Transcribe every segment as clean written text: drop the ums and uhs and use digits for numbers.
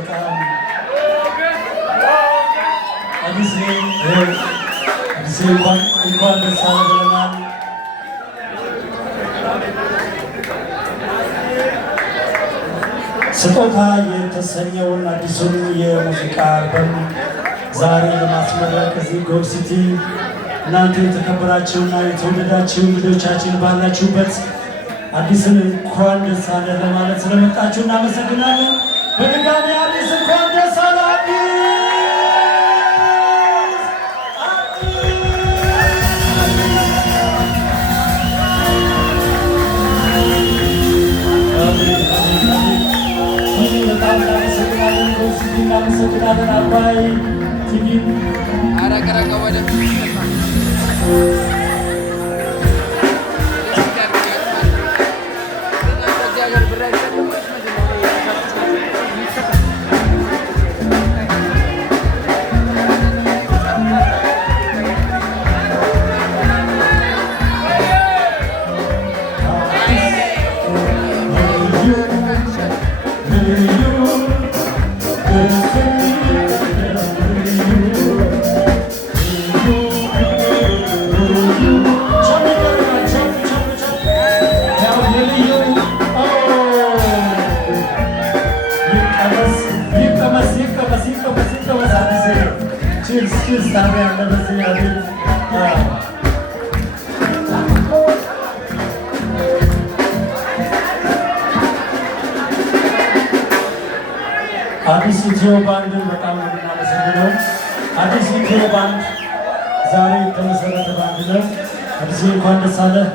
በጣም አዲስ እንኳን ደስ አለ ብለናል። ስጦታ የተሰኘውን አዲሱን የሙዚቃ አልበም ዛሬ ለማስመረቅ እዚህ ጎል ሲቲ እናንተ የተከበራችሁና የተወደዳችሁ ልጆቻችን ባላችሁበት አዲስን እንኳን ደስ አለ ለማለት ስለመጣችሁ እናመሰግናለን። በድጋሚ አዲስ እንኳን ደስ አለ። እናመሰግናለን። አባይ ቲቪ አረቀረቀ ወደ አዲስ ኢትዮ ባንድን በጣም የምናመሰግነው። አዲስ ኢትዮ ባንድ ዛሬ የተመሰረተ ባንድ ነው። አዲስ እንኳን ደስ አለህ።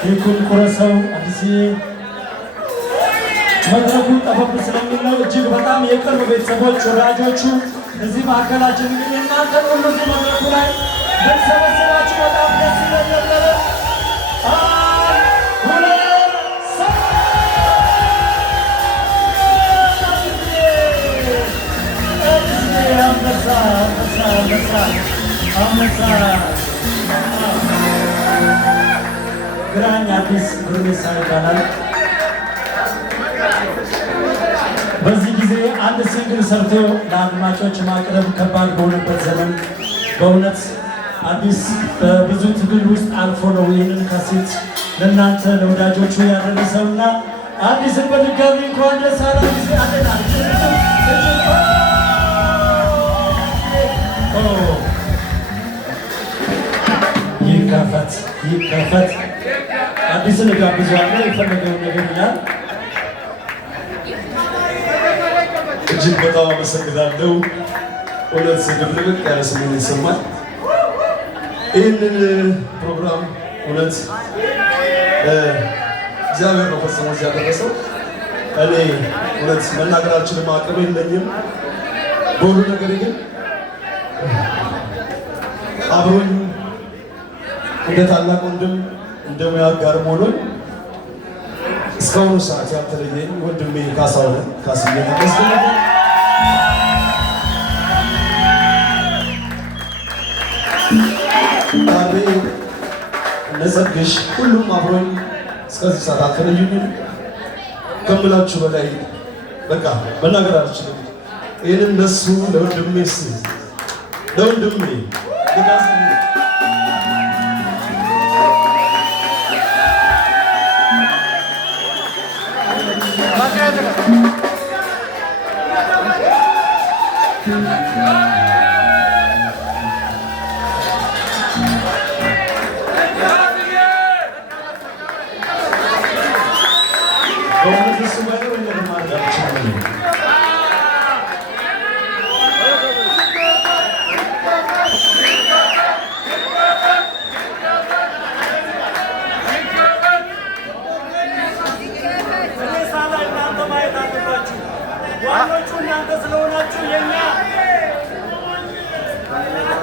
ኬኩን ቁረሰው። አዲስ መድረኩን ጠበብ ስለሚል ነው። እጅግ በጣም የቅርብ ቤተሰቦች ወዳጆቹ እዚህ ማዕከላችን ግን እናንተ ሁሉ እዚህ መድረኩ ላይ በተሰበሰባችሁ በጣም ደስ ይለን ነበረ። ግራኝ አዲስ ጉርሜሳ ይባላል። በዚህ ጊዜ አንድ ሲንግል ሰርቶ ለአድማጮች ማቅረብ ከባድ በሆነበት ዘመን በእውነት አዲስ በብዙ ትግል ውስጥ አልፎ ነው ይህንን ካሴት ለእናንተ ለወዳጆቹ ያደረሰውና አዲስን በድጋሚ እንኳን ደስ አለህ። ጊዜ አለና ይከፈት አዲስን ጋብዣለሁ። የፈለገውን ነገር ይላል። እጅግ በጣም አመሰግናለሁ። እውነት ድብልቅ ያለ ስሜት ይሰማል። ይህንን ፕሮግራም እውነት እግዚአብሔር ነው ፈጽሞ እዚያ ያደረሰው። እኔ እውነት መናገር አልችልም፣ አቅም የለኝም። በሁሉ ነገር ግን አብሮኝ እንደ ታላቅ ወንድም እንደ ሙያ አጋር ሆኖኝ እስካሁኑ ሰዓት ያልተለየኝ ወንድሜ ካሳሁን ካስዬ ተመስገን። ታቤ ነጸግሽ ሁሉም አብሮኝ እስከዚህ ሰዓት አልተለዩኝም። ከምላችሁ በላይ በቃ መናገር አልችልም። ይህንን እነሱ ለወንድሜ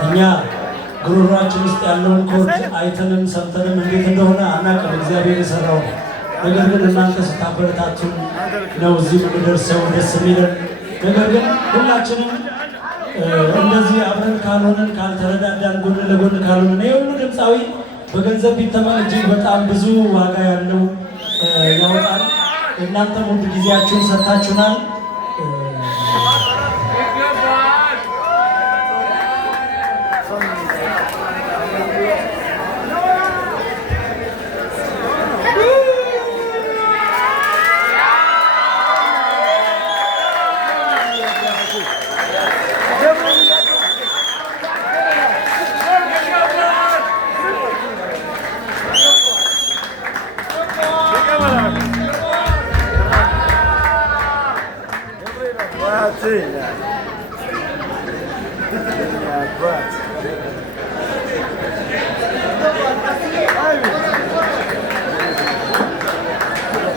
እኛ ጉሮሯችን ውስጥ ያለውን ኮድ አይተንም ሰምተንም እንዴት እንደሆነ አናውቅም። እግዚአብሔር የሰራው ነገር ግን እናንተ ስታበረታቱን ነው እዚህ የምንደርሰው። ደስ የሚለን ነገር ግን ሁላችንም እንደዚህ አብረን ካልሆነን ካልተረዳዳን ጎን ለጎን ካልሆነን ይሄ ሁሉ ድምፃዊ በገንዘብ ቢተመን እጅግ በጣም ብዙ ዋጋ ያለው ያወጣል። እናንተም ውድ ጊዜያችሁን ሰጥታችሁናል።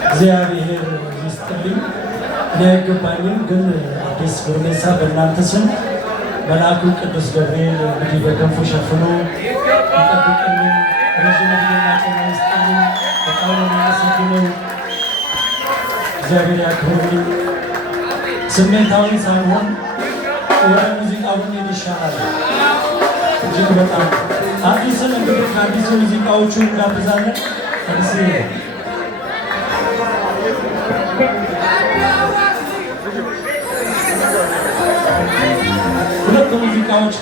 እግዚአብሔር ይስጥልኝ። እኔ አይገባኝም፣ ግን አዲስ ጎርሜሳ በእናንተ ስም መልአኩ ቅዱስ ገብርኤል እንግዲህ በክንፉ ሸፍኖ ይጠብቅልን። ረዥም ዕድሜና ጤና ይስጥልኝ። በጣም ነው የማመሰግነው። እግዚአብሔር ያክብርልኝ። ስሜታዊ ሳይሆን ወደ ሙዚቃው ብንሄድ ይሻላል። እጅግ በጣም አዲስን እንግዲህ ከአዲሱ ሙዚቃዎቹ እንጋብዛለን። አዲስ ሁለት ሙዚቃዎች